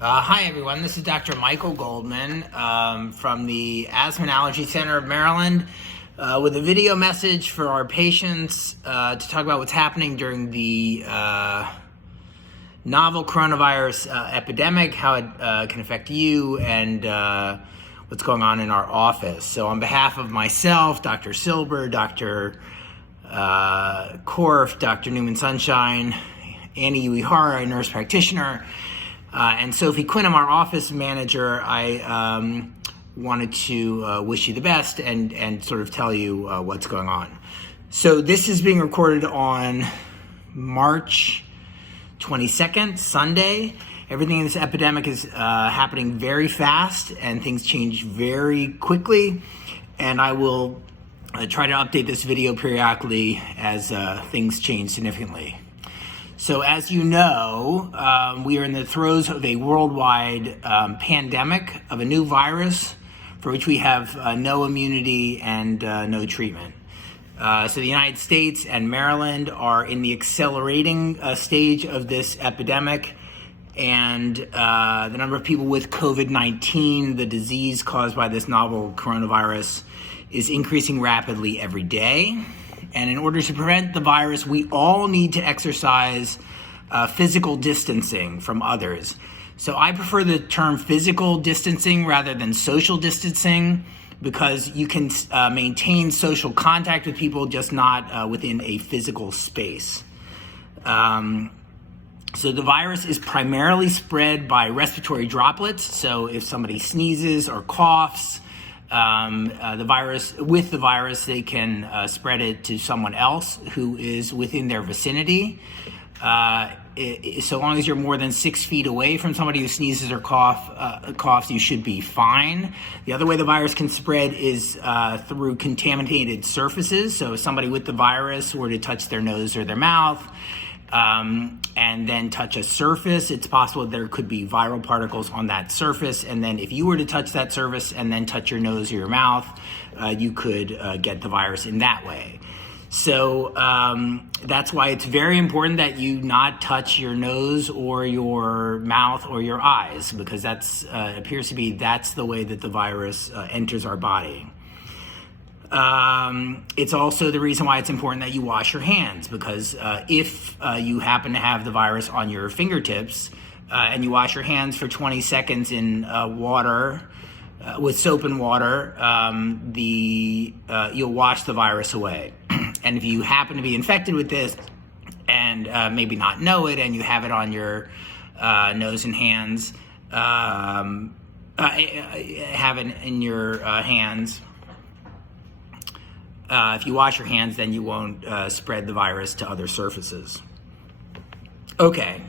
Hi, everyone. This is Dr. Michael Goldman from the Asthma and Allergy Center of Maryland with a video message for our patients to talk about what's happening during the novel coronavirus epidemic, how it can affect you, and what's going on in our office. So on behalf of myself, Dr. Silber, Dr. Korf, Dr. Newman Sunshine, Annie Uehara, a nurse practitioner, and Sophie Quinham, our office manager, I wanted to wish you the best and sort of tell you what's going on. So this is being recorded on March 22nd, Sunday. Everything in this epidemic is happening very fast and things change very quickly. And I will try to update this video periodically as things change significantly. So as you know, we are in the throes of a worldwide pandemic of a new virus for which we have no immunity and no treatment. So the United States and Maryland are in the accelerating stage of this epidemic, and the number of people with COVID-19, the disease caused by this novel coronavirus, is increasing rapidly every day. And in order to prevent the virus, we all need to exercise physical distancing from others. So I prefer the term physical distancing rather than social distancing because you can maintain social contact with people, just not within a physical space. So the virus is primarily spread by respiratory droplets. So if somebody sneezes or coughs, the virus, they can spread it to someone else who is within their vicinity. So long as you're more than 6 feet away from somebody who sneezes or coughs, you should be fine. The other way the virus can spread is through contaminated surfaces. So if somebody with the virus were to touch their nose or their mouth, and then touch a surface, it's possible there could be viral particles on that surface. And then if you were to touch that surface and then touch your nose or your mouth, you could get the virus in that way. So that's why it's very important that you not touch your nose or your mouth or your eyes, because that's appears to be that's the way that the virus enters our body. It's also the reason why it's important that you wash your hands, because if you happen to have the virus on your fingertips and you wash your hands for 20 seconds in water, with soap and water, you'll wash the virus away. And if you happen to be infected with this and maybe not know it, and you have it on your nose and hands, have it in your hands, if you wash your hands, then you won't spread the virus to other surfaces. Okay,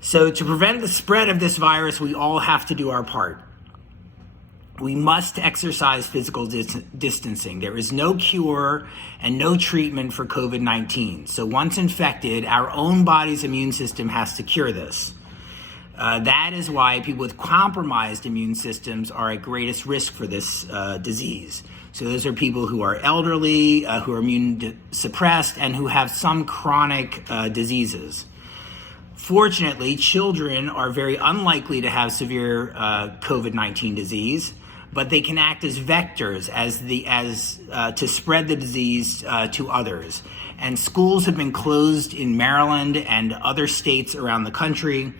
so to prevent the spread of this virus, we all have to do our part. We must exercise physical distancing. There is no cure and no treatment for COVID-19. So once infected, our own body's immune system has to cure this. That is why people with compromised immune systems are at greatest risk for this disease. So those are people who are elderly, who are immune suppressed, and who have some chronic diseases. Fortunately, children are very unlikely to have severe COVID-19 disease, but they can act as vectors to spread the disease to others. And schools have been closed in Maryland and other states around the country,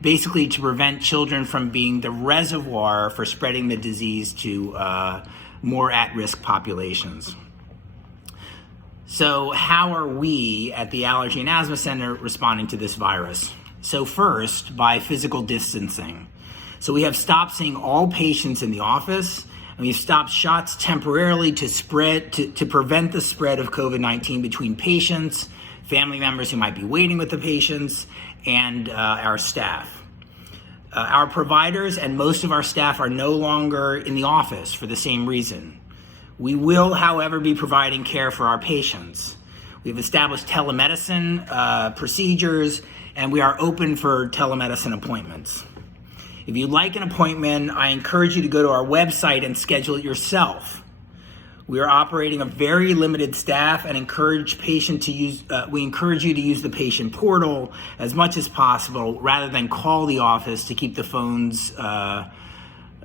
basically to prevent children from being the reservoir for spreading the disease to more at-risk populations. So how are we at the Allergy and Asthma Center responding to this virus? So first, by physical distancing. So we have stopped seeing all patients in the office, and we've stopped shots temporarily to prevent the spread of COVID-19 between patients, family members who might be waiting with the patients, and our staff. Our providers and most of our staff are no longer in the office for the same reason. We will, however, be providing care for our patients. We've established telemedicine procedures, and we are open for telemedicine appointments. If you'd like an appointment, I encourage you to go to our website and schedule it yourself. We are operating a very limited staff and encourage we encourage you to use the patient portal as much as possible rather than call the office to keep the phones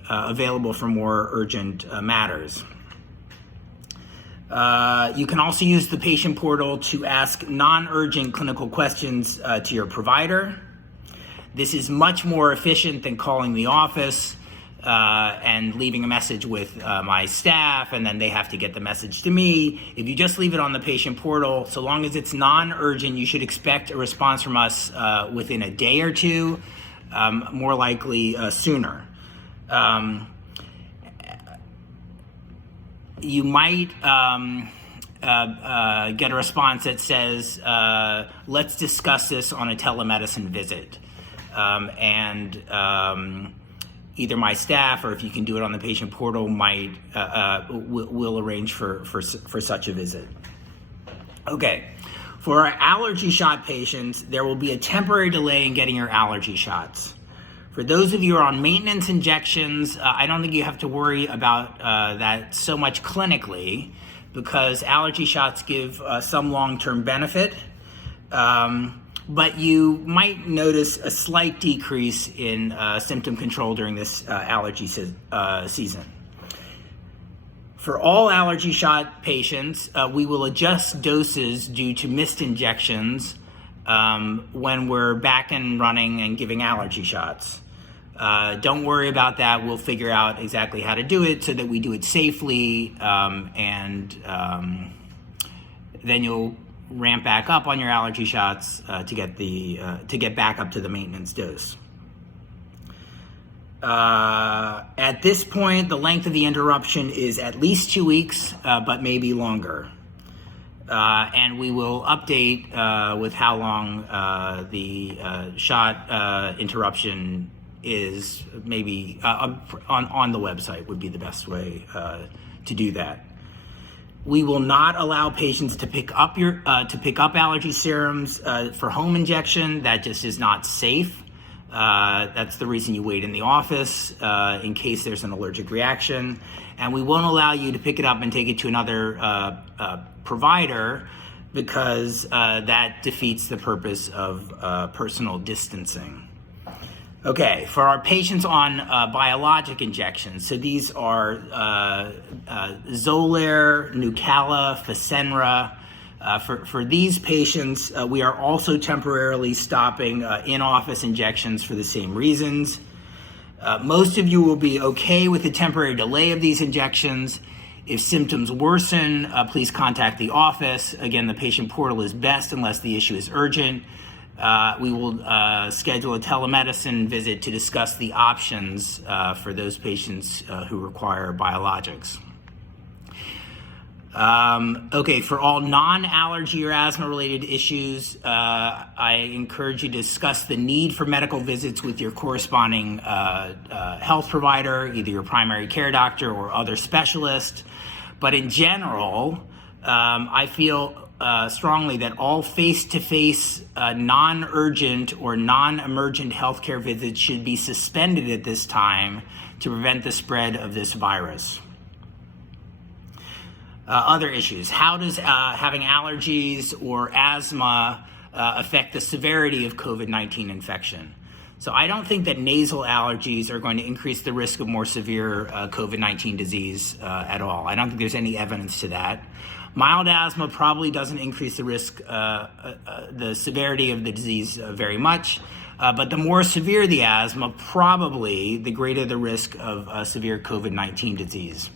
available for more urgent matters. You can also use the patient portal to ask non-urgent clinical questions to your provider. This is much more efficient than calling the office and leaving a message with my staff, and then they have to get the message to me. If you just leave it on the patient portal, so long as it's non-urgent, you should expect a response from us within a day or two, more likely sooner. You might get a response that says, let's discuss this on a telemedicine visit. Either my staff, or if you can do it on the patient portal, will arrange for such a visit. Okay, for our allergy shot patients, there will be a temporary delay in getting your allergy shots. For those of you who are on maintenance injections, I don't think you have to worry about that so much clinically, because allergy shots give some long-term benefit. But you might notice a slight decrease in symptom control during this allergy season. For all allergy shot patients, we will adjust doses due to missed injections when we're back and running and giving allergy shots. Don't worry about that. We'll figure out exactly how to do it so that we do it safely, and then you'll ramp back up on your allergy shots to get back up to the maintenance dose. At this point, the length of the interruption is at least 2 weeks, but maybe longer. And we will update with how long the shot interruption is, maybe on the website would be the best way to do that. We will not allow patients to pick up allergy serums for home injection. That just is not safe. That's the reason you wait in the office in case there's an allergic reaction. And we won't allow you to pick it up and take it to another provider, because that defeats the purpose of personal distancing. Okay, for our patients on biologic injections, so these are Xolair, Nucala, Fasenra. For these patients, we are also temporarily stopping in-office injections for the same reasons. Most of you will be okay with the temporary delay of these injections. If symptoms worsen, please contact the office. Again, the patient portal is best unless the issue is urgent. We will schedule a telemedicine visit to discuss the options for those patients who require biologics. Okay, for all non-allergy or asthma-related issues, I encourage you to discuss the need for medical visits with your corresponding health provider, either your primary care doctor or other specialist. But in general, I feel strongly that all face-to-face, non-urgent or non-emergent healthcare visits should be suspended at this time to prevent the spread of this virus. Other issues. How does having allergies or asthma affect the severity of COVID-19 infection? So I don't think that nasal allergies are going to increase the risk of more severe COVID-19 disease at all. I don't think there's any evidence to that. Mild asthma probably doesn't increase the risk, the severity of the disease very much, but the more severe the asthma, probably the greater the risk of severe COVID-19 disease.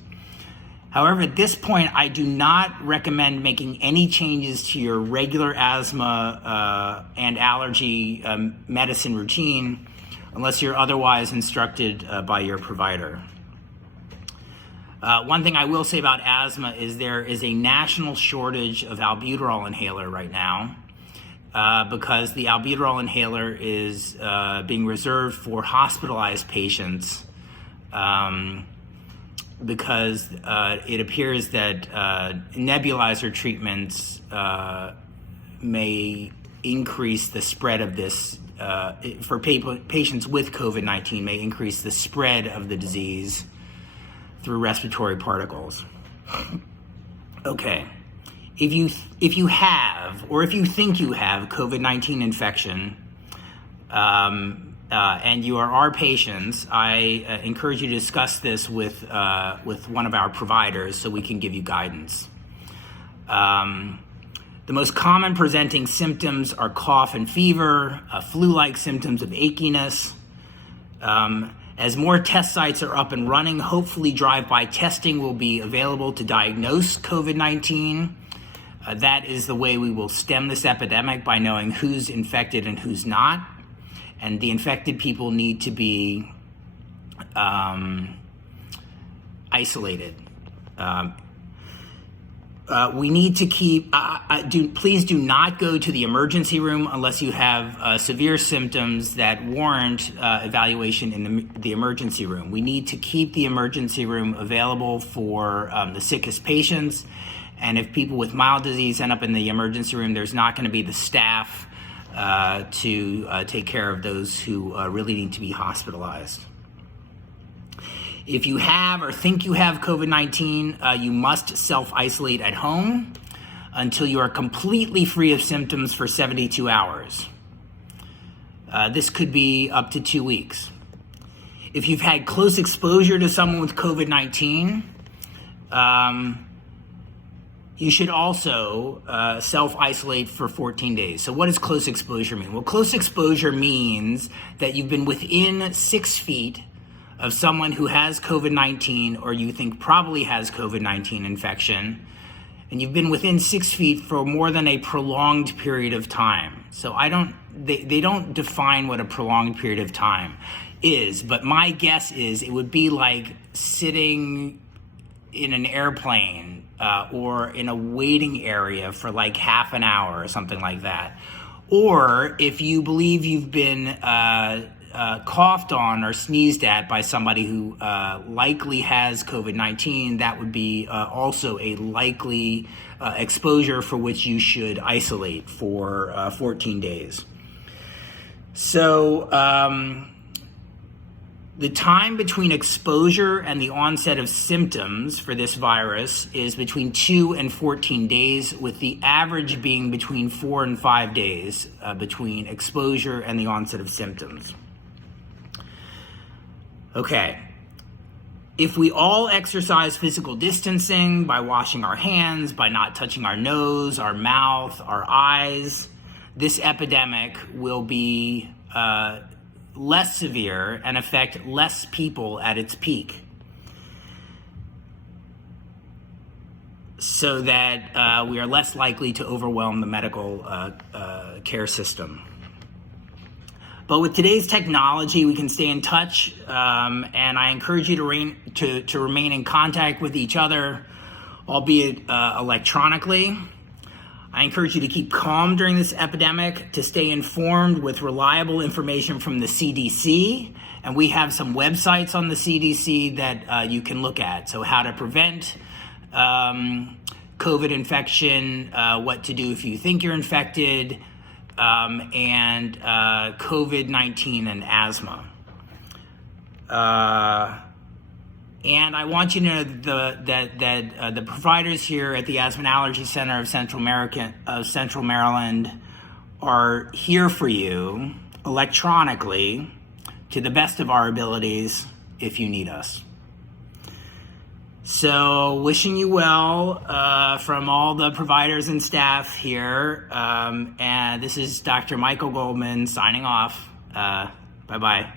However, at this point, I do not recommend making any changes to your regular asthma and allergy medicine routine unless you're otherwise instructed by your provider. One thing I will say about asthma is there is a national shortage of albuterol inhaler right now because the albuterol inhaler is being reserved for hospitalized patients because it appears that nebulizer treatments may increase the spread of this, for patients with COVID-19, may increase the spread of the disease through respiratory particles. Okay. If you have, or if you think you have COVID-19 infection, and you are our patients, I encourage you to discuss this with one of our providers so we can give you guidance. The most common presenting symptoms are cough and fever, flu-like symptoms of achiness. As more test sites are up and running, hopefully drive-by testing will be available to diagnose COVID-19. That is the way we will stem this epidemic, by knowing who's infected and who's not. And the infected people need to be isolated. We need to keep, please do not go to the emergency room unless you have severe symptoms that warrant evaluation in the emergency room. We need to keep the emergency room available for the sickest patients. And if people with mild disease end up in the emergency room, there's not going to be the staff to take care of those who really need to be hospitalized. If you have or think you have COVID-19, you must self-isolate at home until you are completely free of symptoms for 72 hours. This could be up to 2 weeks. If you've had close exposure to someone with COVID-19, you should also self-isolate for 14 days. So what does close exposure mean? Well, close exposure means that you've been within 6 feet of someone who has COVID-19 or you think probably has COVID-19 infection, and you've been within 6 feet for more than a prolonged period of time. So they don't define what a prolonged period of time is, but my guess is it would be like sitting in an airplane or in a waiting area for like half an hour or something like that. Or if you believe you've been coughed on or sneezed at by somebody who likely has COVID-19, that would be also a likely exposure for which you should isolate for 14 days. So the time between exposure and the onset of symptoms for this virus is between 2 and 14 days, with the average being between 4 and 5 days between exposure and the onset of symptoms. Okay. If we all exercise physical distancing by washing our hands, by not touching our nose, our mouth, our eyes, this epidemic will be less severe and affect less people at its peak, so that we are less likely to overwhelm the medical care system. But with today's technology, we can stay in touch, and I encourage you to remain in contact with each other, albeit electronically. I encourage you to keep calm during this epidemic, to stay informed with reliable information from the CDC. And we have some websites on the CDC that you can look at. So how to prevent COVID infection, what to do if you think you're infected, and COVID-19 and asthma. And I want you to know that the providers here at the Asthma and Allergy Center of Central Maryland are here for you electronically to the best of our abilities if you need us. So wishing you well from all the providers and staff here. And this is Dr. Michael Goldman signing off. Bye-bye.